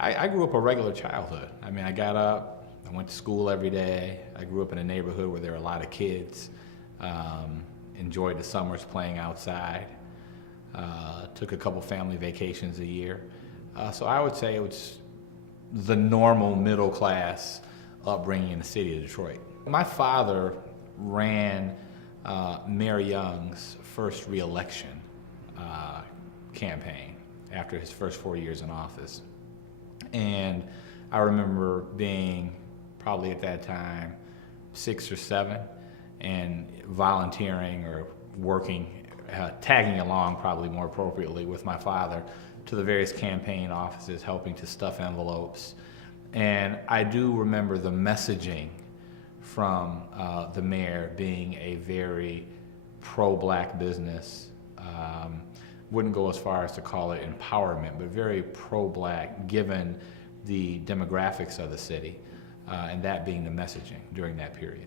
I grew up a regular childhood. I mean, I got up, I went to school every day. I grew up in a neighborhood where there were a lot of kids. Enjoyed the summers playing outside. Took a couple family vacations a year. So I would say it was the normal middle class upbringing in the city of Detroit. My father ran Mayor Young's first reelection campaign after his first 4 years in office. And I remember being probably at that time 6 or 7 and volunteering or working, tagging along probably more appropriately with my father to the various campaign offices, helping to stuff envelopes. And I do remember the messaging from the mayor being a very pro-black business. Wouldn't go as far as to call it empowerment, but very pro-black given the demographics of the city, and that being the messaging during that period.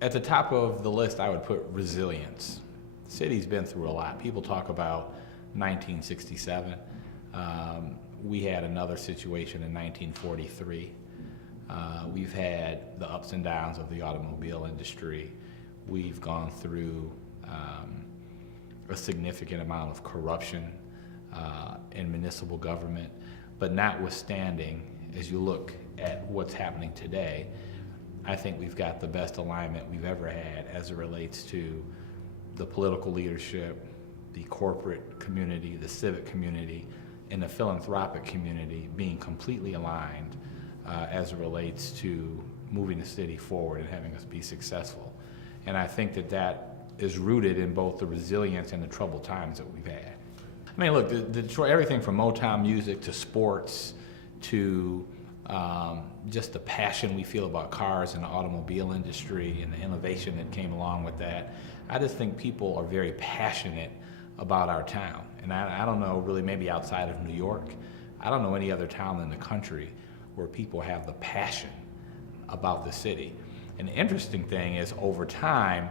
At the top of the list, I would put resilience. The city's been through a lot. People talk about 1967. We had another situation in 1943. We've had the ups and downs of the automobile industry. We've gone through a significant amount of corruption in municipal government. But notwithstanding, as you look at what's happening today, I think we've got the best alignment we've ever had as it relates to the political leadership, the corporate community, the civic community, and the philanthropic community being completely aligned as it relates to moving the city forward and having us be successful. And I think that that is rooted in both the resilience and the troubled times that we've had. I mean, look, the Detroit, everything from Motown music to sports to just the passion we feel about cars and the automobile industry and the innovation that came along with that. I just think people are very passionate about our town. And I don't know really, maybe outside of New York, I don't know any other town in the country where people have the passion about the city. And the interesting thing is over time,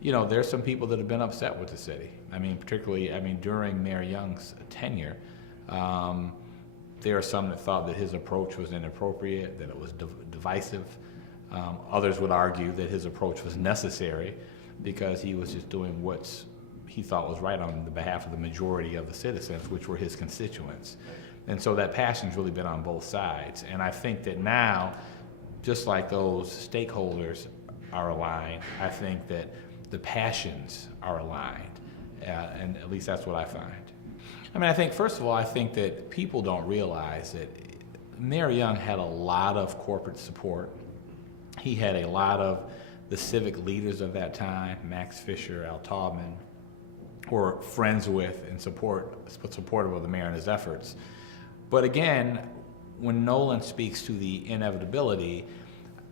you know, there's some people that have been upset with the city. I mean, particularly, during Mayor Young's tenure, there are some that thought that his approach was inappropriate, that it was divisive. Others would argue that his approach was necessary because he was just doing what he thought was right on the behalf of the majority of the citizens, which were his constituents. And so that passion's really been on both sides. And I think that now, just like those stakeholders are aligned, I think that the passions are aligned, and at least that's what I find. I mean, I think, first of all, I think that people don't realize that Mayor Young had a lot of corporate support. He had a lot of the civic leaders of that time, Max Fisher, Al Taubman, were friends with and supportive of the mayor and his efforts. But again, when Nolan speaks to the inevitability,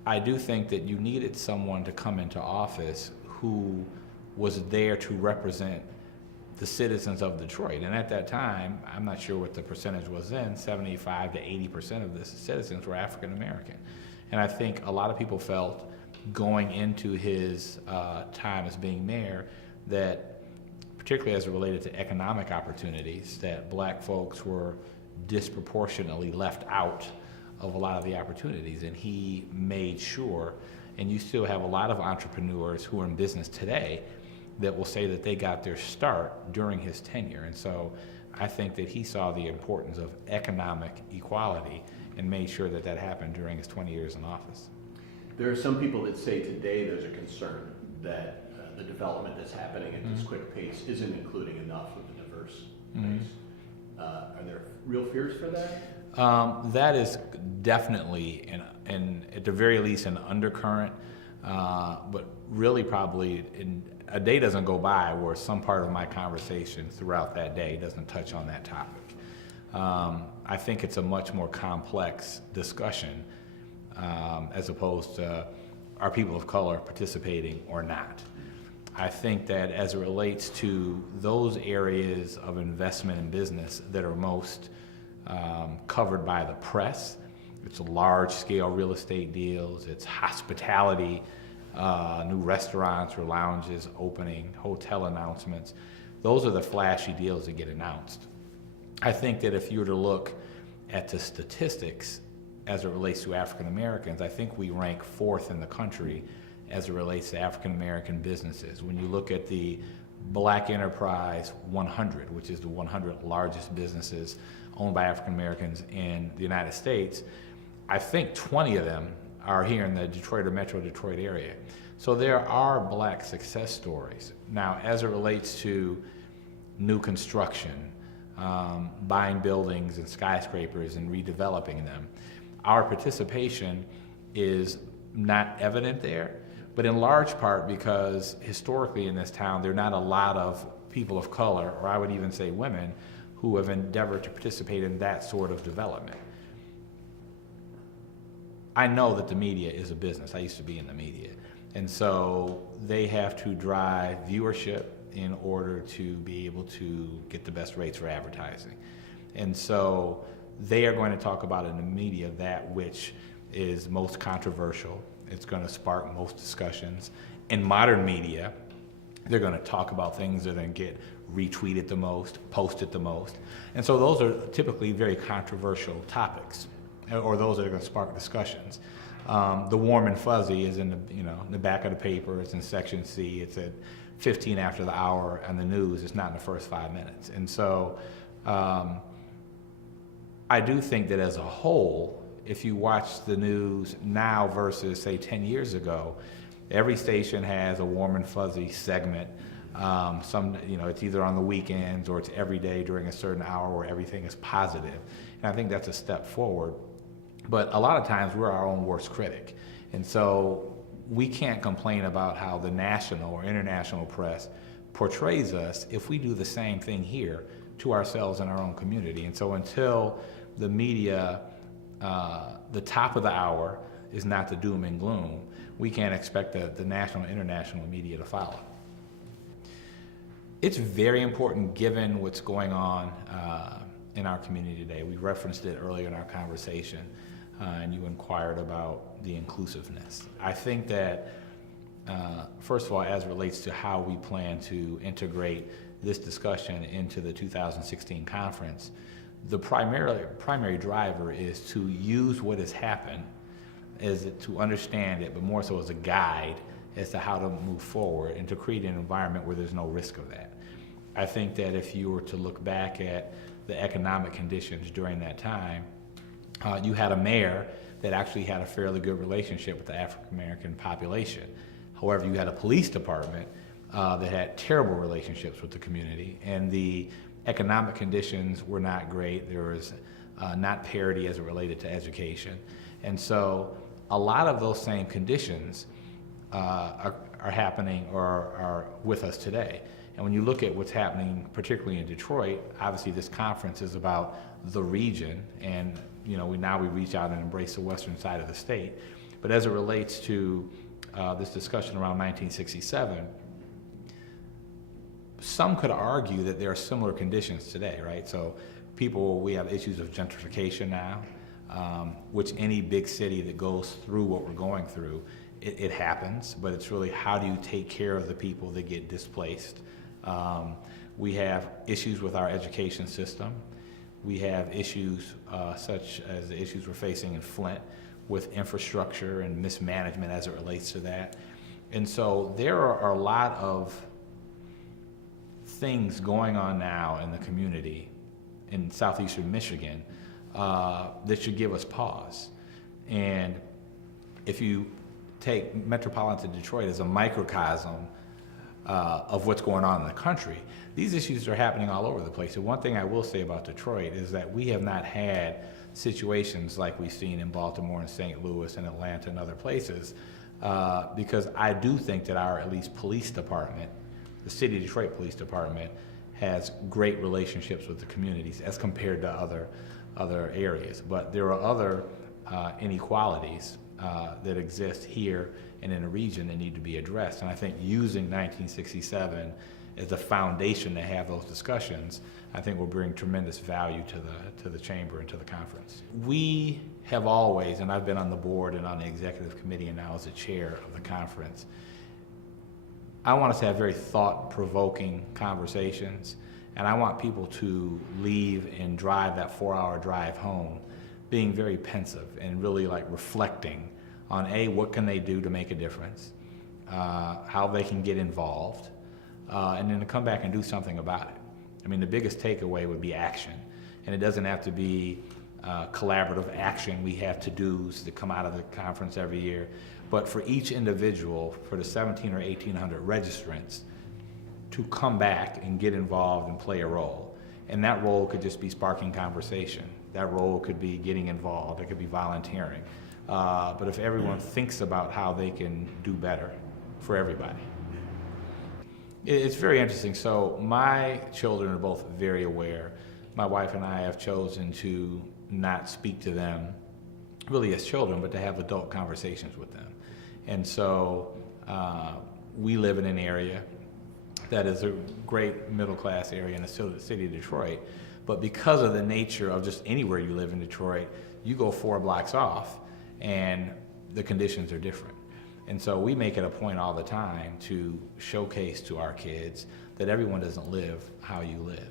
I do think that you needed someone to come into office who was there to represent the citizens of Detroit. And at that time, I'm not sure what the percentage was then, 75 to 80% of the citizens were African American. And I think a lot of people felt going into his time as being mayor that, particularly as it related to economic opportunities, that black folks were disproportionately left out of a lot of the opportunities. And he made sure, and you still have a lot of entrepreneurs who are in business today that will say that they got their start during his tenure. And so I think that he saw the importance of economic equality and made sure that that happened during his 20 years in office. There are some people that say today there's a concern that the development that's happening at this quick pace isn't including enough of the diverse base. Are there real fears for that? That is definitely, at the very least, an undercurrent, but really probably a day doesn't go by where some part of my conversation throughout that day doesn't touch on that topic. I think it's a much more complex discussion as opposed to are people of color participating or not. I think that as it relates to those areas of investment in business that are most covered by the press, it's large-scale real estate deals, it's hospitality, new restaurants or lounges opening, hotel announcements. Those are the flashy deals that get announced. I think that if you were to look at the statistics as it relates to African Americans, I think we rank fourth in the country as it relates to African American businesses. When you look at the Black Enterprise 100, which is the 100 largest businesses owned by African Americans in the United States, I think 20 of them are here in the Detroit or Metro Detroit area. So there are Black success stories. Now, as it relates to new construction, buying buildings and skyscrapers and redeveloping them, our participation is not evident there, but in large part because historically in this town, there are not a lot of people of color, or I would even say women, who have endeavored to participate in that sort of development. I know that the media is a business. I used to be in the media. And so they have to drive viewership in order to be able to get the best rates for advertising. And so they are going to talk about in the media that which is most controversial. It's going to spark most discussions. In modern media, they're going to talk about things that are going to get retweeted the most, posted the most. And so those are typically very controversial topics, or those that are going to spark discussions. The warm and fuzzy is in the back of the paper. It's in section C. It's at 15 after the hour on the news. It's not in the first 5 minutes. And so I do think that as a whole, if you watch the news now versus say 10 years ago, every station has a warm and fuzzy segment. It's either on the weekends or it's every day during a certain hour where everything is positive. And I think that's a step forward. But a lot of times we're our own worst critic. And so we can't complain about how the national or international press portrays us if we do the same thing here to ourselves in our own community. And so until the media, the top of the hour is not the doom and gloom, we can't expect the national and international media to follow. It's very important given what's going on in our community today. We referenced it earlier in our conversation, and you inquired about the inclusiveness. I think that, first of all, as it relates to how we plan to integrate this discussion into the 2016 conference, the primary driver is to use what has happened to understand it, but more so as a guide as to how to move forward and to create an environment where there's no risk of that. I think that if you were to look back at the economic conditions during that time, you had a mayor that actually had a fairly good relationship with the African American population. However, you had a police department that had terrible relationships with the community, and the economic conditions were not great. There was not parity as it related to education. And so a lot of those same conditions are happening or are with us today. And when you look at what's happening, particularly in Detroit, obviously this conference is about the region, and we reach out and embrace the western side of the state. But as it relates to this discussion around 1967, some could argue that there are similar conditions today, right? So we have issues of gentrification now, which any big city that goes through what we're going through, it happens, but it's really how do you take care of the people that get displaced? We have issues with our education system. We have issues such as the issues we're facing in Flint with infrastructure and mismanagement as it relates to that. And so there are a lot of things going on now in the community in southeastern Michigan that should give us pause. And if you take metropolitan Detroit as a microcosm of what's going on in the country, these issues are happening all over the place. And one thing I will say about Detroit is that we have not had situations like we've seen in Baltimore and St. Louis and Atlanta and other places, because I do think that our, at least, police department, the City of Detroit Police Department, has great relationships with the communities as compared to other areas. But there are other inequalities that exist here and in the region that need to be addressed. And I think using 1967 as a foundation to have those discussions, I think will bring tremendous value to the chamber and to the conference. We have always, and I've been on the board and on the executive committee and now as the chair of the conference, I want us to have very thought-provoking conversations And I want people to leave and drive that 4-hour drive home being very pensive and really like reflecting on what can they do to make a difference, how they can get involved, and then to come back and do something about it. I mean, the biggest takeaway would be action. And it doesn't have to be collaborative action. We have to-dos that come out of the conference every year. But for each individual, for the 17 or 1,800 registrants, to come back and get involved and play a role. And that role could just be sparking conversation. That role could be getting involved. It could be volunteering. But if everyone thinks about how they can do better for everybody. It's very interesting. So my children are both very aware. My wife and I have chosen to not speak to them really as children, but to have adult conversations with them. And so we live in an area that is a great middle-class area in the city of Detroit. But because of the nature of just anywhere you live in Detroit, you go 4 blocks off and the conditions are different. And so we make it a point all the time to showcase to our kids that everyone doesn't live how you live.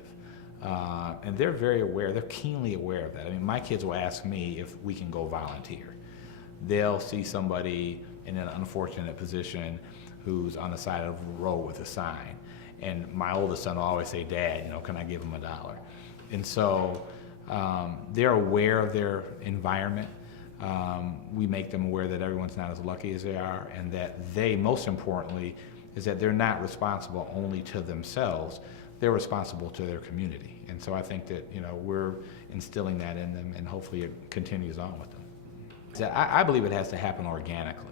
And they're very aware, they're keenly aware of that. I mean, my kids will ask me if we can go volunteer. They'll see somebody in an unfortunate position who's on the side of the road with a sign. And my oldest son will always say, Dad, can I give him $1? And so they're aware of their environment. We make them aware that everyone's not as lucky as they are, and that they, most importantly, is that they're not responsible only to themselves, they're responsible to their community. And so I think that, we're instilling that in them, and hopefully it continues on with them. So I believe it has to happen organically.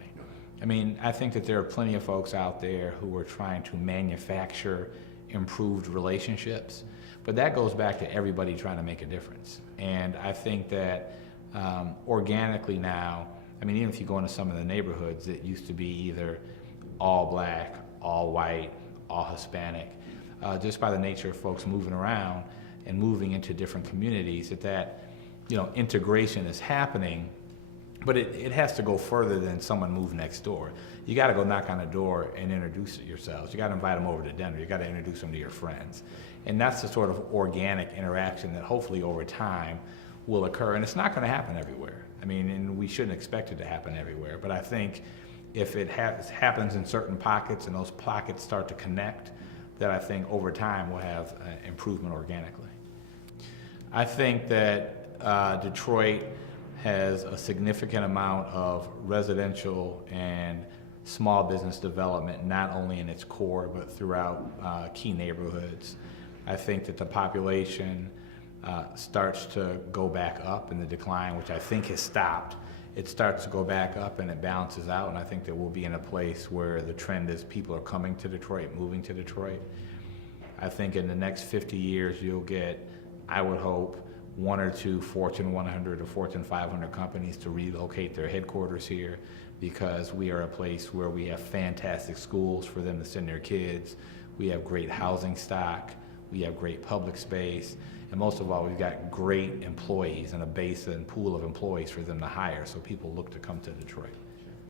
I mean, I think that there are plenty of folks out there who are trying to manufacture improved relationships, but that goes back to everybody trying to make a difference. And I think that organically now, I mean, even if you go into some of the neighborhoods that used to be either all black, all white, all Hispanic, just by the nature of folks moving around and moving into different communities, that integration is happening. But it has to go further than someone move next door. You got to go knock on a door and introduce yourselves. You got to invite them over to dinner. You got to introduce them to your friends. And that's the sort of organic interaction that hopefully over time will occur. And it's not going to happen everywhere. I mean, and we shouldn't expect it to happen everywhere. But I think if it happens in certain pockets and those pockets start to connect, that I think over time we'll have improvement organically. I think that Detroit has a significant amount of residential and small business development, not only in its core, but throughout key neighborhoods. I think that the population starts to go back up in the decline, which I think has stopped. It starts to go back up and it balances out, and I think that we'll be in a place where the trend is people are coming to Detroit, moving to Detroit. I think in the next 50 years you'll get, I would hope, 1 or 2 Fortune 100 or Fortune 500 companies to relocate their headquarters here, because we are a place where we have fantastic schools for them to send their kids. We have great housing stock. We have great public space. And most of all, we've got great employees and a base and pool of employees for them to hire, so people look to come to Detroit.